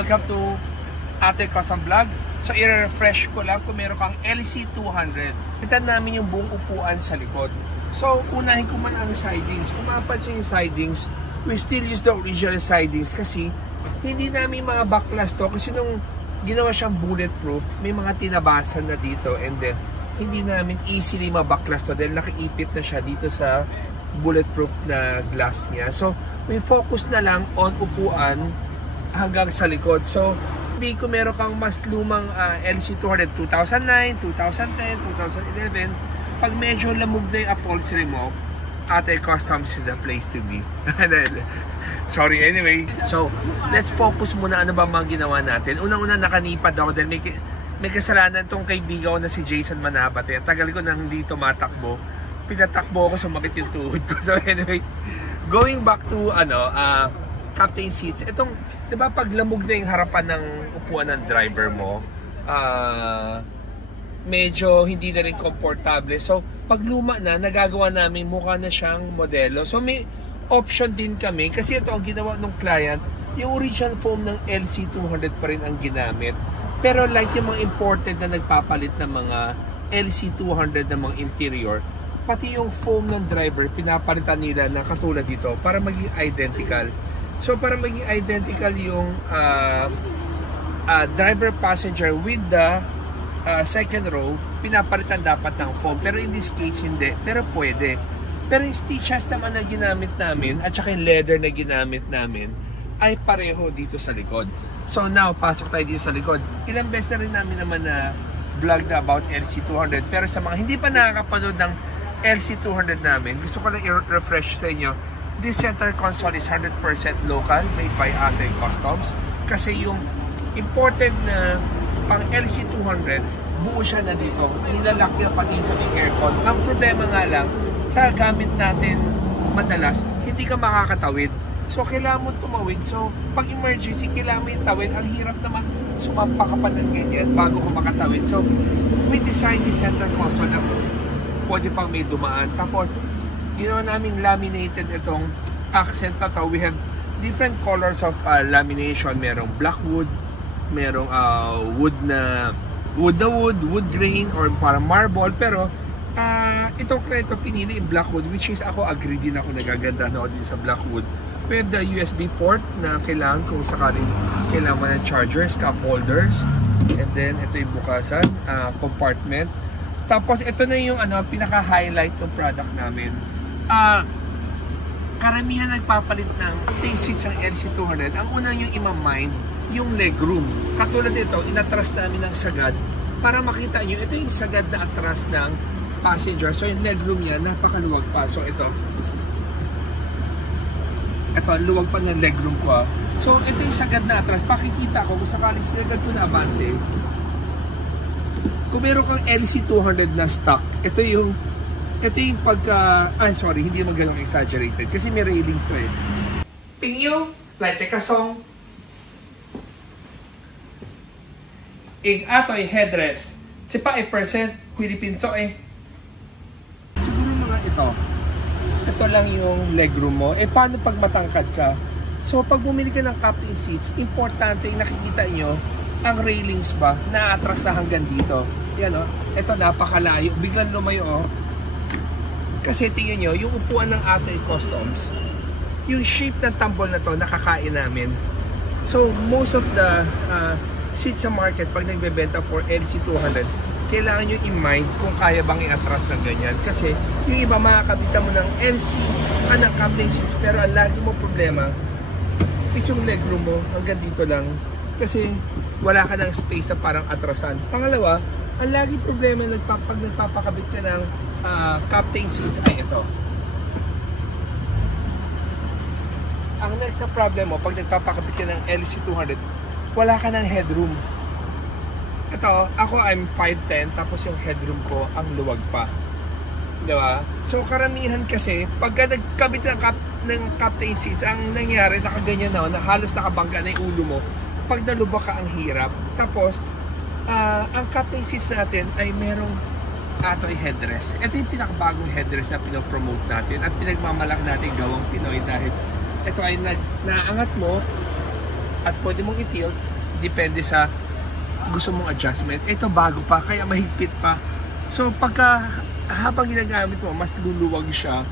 Welcome to Ate Custom Vlog. So i-refresh ko lang kung meron kang LC200. Kita namin yung buong upuan sa likod. So unahin ko man ang sidings. Kung mapansin yung sidings, we still use the original sidings kasi hindi namin mga backlash to. Kasi nung ginawa siyang bulletproof, may mga tinabasan na dito and then hindi namin easily mabaklas to dahil nakaipit na siya dito sa bulletproof na glass niya. So we focus na lang on upuan hanggang sa likod. So, hindi ko meron kang mas lumang LC200 2009, 2010, 2011. Pag medyo lamog na yung upholstery mo, Ate Customs is the place to be. Sorry, anyway. So, let's focus muna ano ba mga ginawa natin. Unang-una nakanipad ako dahil may kasalanan tong kaibigan ko na si Jason Manabate. Tagal ko nang hindi tumatakbo. Pinatakbo ako, sumakit yung tuhod ko. So, anyway, going back to captain seats. Itong, di ba pag lamog na yung harapan ng upuan ng driver mo, medyo hindi na rin komportable. So, pag luma na, nagagawa namin mukha na siyang modelo. So, may option din kami. Kasi ito ang ginawa ng client, yung original foam ng LC200 pa rin ang ginamit. Pero like yung mga imported na nagpapalit ng mga LC200 na mga interior, pati yung foam ng driver, pinapalitan nila na katulad dito para maging identical. So, para maging identical yung driver-passenger with the second row, pinapalitan dapat ng foam. Pero in this case, hindi. Pero pwede. Pero yung stitches naman na ginamit namin at saka yung leather na ginamit namin ay pareho dito sa likod. So, now, pasok tayo dito sa likod. Ilang beses na rin namin naman na vlog na about LC200. Pero sa mga hindi pa nakakapanood ng LC200 namin, gusto ko lang i-refresh sa inyo. This center console is 100% local, made by Ate Customs. Kasi yung imported na pang LC200, buo siya na dito. Nilalak niya pati sa aircon. Ang problema nga lang, sa gamit natin madalas, hindi ka makakatawid. So, kailangan mo tumawid. So, pag emergency, kailangan mo yung tawid. Ang hirap naman sumampa ka pa ng ganyan bago ka makatawid. So, we designed the center console na pwede pang may dumaan. Tapos, ginawa naming laminated itong accent na to. We have different colors of lamination. Merong black wood, merong wood grain, or parang marble. Pero itong ito pinili yung black wood, which is ako agree din ako, nagaganda na ako din sa black wood. With the USB port na kailangan kung sakaling kailangan mo ng chargers, cup holders. And then ito yung bukasan, compartment. Tapos ito na yung pinaka-highlight ng product namin. Karamihan nagpapalit ng seats ng LC200. Ang unang yung imamind, yung legroom. Katulad nito, inatras namin ng sagad para makita nyo, ito yung sagad na atras ng passenger. So yung legroom niya, napakaluwag pa. So ito, luwag pa ng legroom ko. So ito yung sagad na atras. Pakikita ko, kung sakaling sagad ko na abante, kung meron kang LC200 na stock, ito yung pagka, hindi mo ganun exaggerated kasi may railings to eh. Pinyo, leche kasong. Ing atoy headrest. Sipa 1%, Philippine to eh. Siguro mga ito lang yung legroom mo. Eh paano pag matangkad ka? So pag bumili ka ng captain seats, importante yung nakikita nyo ang railings ba na atras na hanggang dito. Yan o, ito napakalayo. Biglang lumayo o. Kasi tingnan nyo, yung upuan ng Ate Customs, yung shape ng tambol na to, nakakain namin. So, most of the seats sa market, pag nagbebenta for LC200, kailangan nyo i-mind kung kaya bang i-atras ng ganyan. Kasi, yung iba makakabita mo ng LC, ng captain seats, pero ang lagi mo problema, is yung legroom mo, hanggang dito lang. Kasi, wala ka ng space na parang atrasan. Pangalawa, ang lagi problema pag nagpapakabit ka ng captain seats ay ito. Ang next na problem mo, pag nagpapakabit ka ng LC200, wala ka ng headroom. Ito, ako I'm 5'10", tapos yung headroom ko ang luwag pa. Diba? So karamihan kasi, pagka nagkabit ng captain seats, ang nangyari, nakaganyan na halos nakabangga na yung ulo mo. Pag nalubak ka, ang hirap. Tapos, ang captain seats natin ay merong atoy headrest. Ito yung pinakabagong headrest na pinopromote natin at pinagmamalak natin gawang Pinoy dahil ito ay naangat mo at pwede mong i-tilt, depende sa gusto mong adjustment. Ito bago pa, kaya mahigpit pa. So habang ginagamit mo, mas luluwag siya.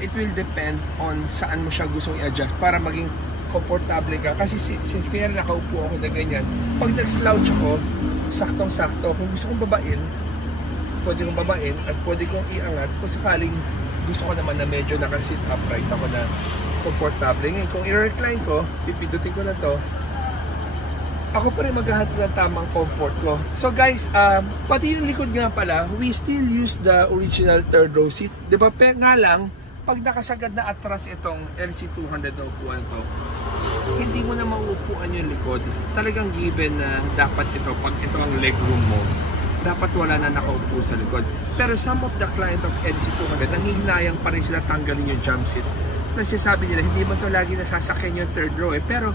It will depend on saan mo siya gustong i-adjust para maging komportable ka. Kasi since kaya nakaupo ako na ganyan, pag nag-slouch ako, saktong-sakto, kung gusto kong babain, pwede kong babain at pwede kong iangat kung sakaling gusto ko naman na medyo naka-sit upright ako na komportable. Ngayon, kung i-recline ko, pipindutin ko na to, ako pa rin maghahatid ng tamang comfort ko. So guys, pati yung likod nga pala, we still use the original third row seats. Diba, nga lang, pag nakasagad na atras itong LC200 na upuan to, hindi mo na mauupuan yung likod. Talagang given na dapat ito, pag ito ang legroom mo, dapat wala na nakaupo sa likod. Pero some of the client of LC200, nanghihinayang pa rin sila tanggalin yung jump seat. Nagsasabi nila, hindi mo to lagi nasasakyan yung third row Pero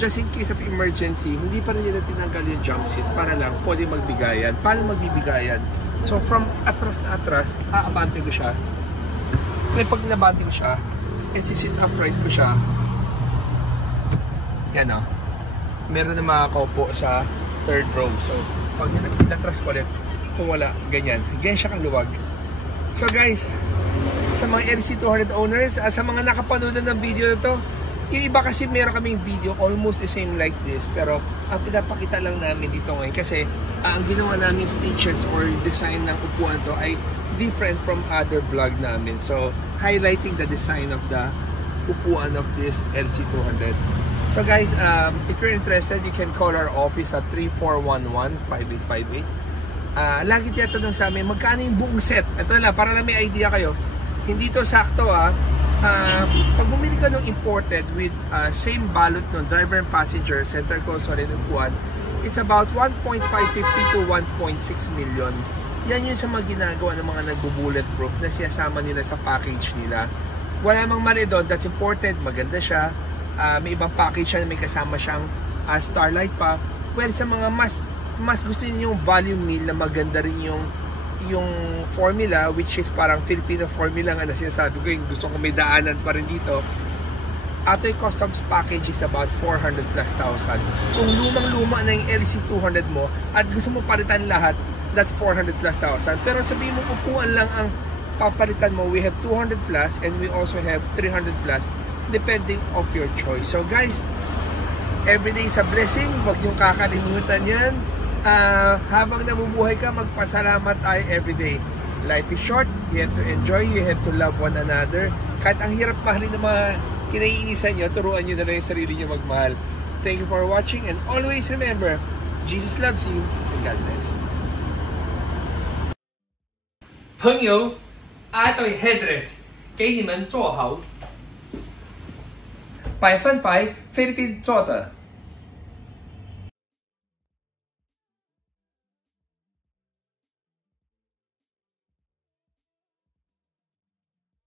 just in case of emergency, hindi pa rin nila tinanggal yung jump seat para lang pwede magbigayan. Paano magbibigayan? So from atras na atras, aabante ko siya. Kaya pag nabante ko siya, and sit upright ko siya, yan o. Meron na makakaupo sa third row. So pag natras ko ulit, kung wala, ganyan. Ganyan siya kaluwag. So guys, sa mga LC200 owners, sa mga nakapanood ng video na to, yung iba kasi meron kaming video almost the same like this, pero ang pinapakita lang namin dito ngayon kasi ang ginawa namin stitches or design ng upuan to ay different from other vlog namin. So highlighting the design of the upuan of this LC200. So guys, if you're interested, you can call our office at 3411-5858. Lagi tinatanong sa amin, magkano yung buong set? Ito na, para lang may idea kayo. Hindi to sakto pag bumili ka ng imported with same balot ng driver and passenger, center console and upuan, it's about 1.550 to 1.6 million. Yan yung sa mga ginagawa ng mga nagbo-bulletproof na siyasama nila sa package nila. Wala mang mali doon, that's imported, maganda siya. May ibang package siya na may kasama siyang starlight pa. Well, sa mga mas gusto niyo yung volume meal na maganda rin yung formula, which is parang Filipino formula nga na sinasabi ko, yung gusto ko may daanan pa rin dito. Atoy Customs package is about 400 plus thousand. Kung lumang-luma na yung LC200 mo at gusto mo palitan lahat, that's 400 plus thousand. Pero sabihin mo upuan lang ang papalitan mo, we have 200 plus and we also have 300 plus depending of your choice. So guys, everyday is a blessing. Huwag niyong kakalimutan yan. Habang nabubuhay ka, magpasalamat tayo everyday. Life is short, you have to enjoy, you have to love one another. Kahit ang hirap mahalin ng mga kinaiinisan nyo, turuan nyo na lang yung sarili nyo magmahal. Thank you for watching and always remember, Jesus loves you and God bless. 朋友，阿对 headdress 给你们做好，100%Philippine 做的。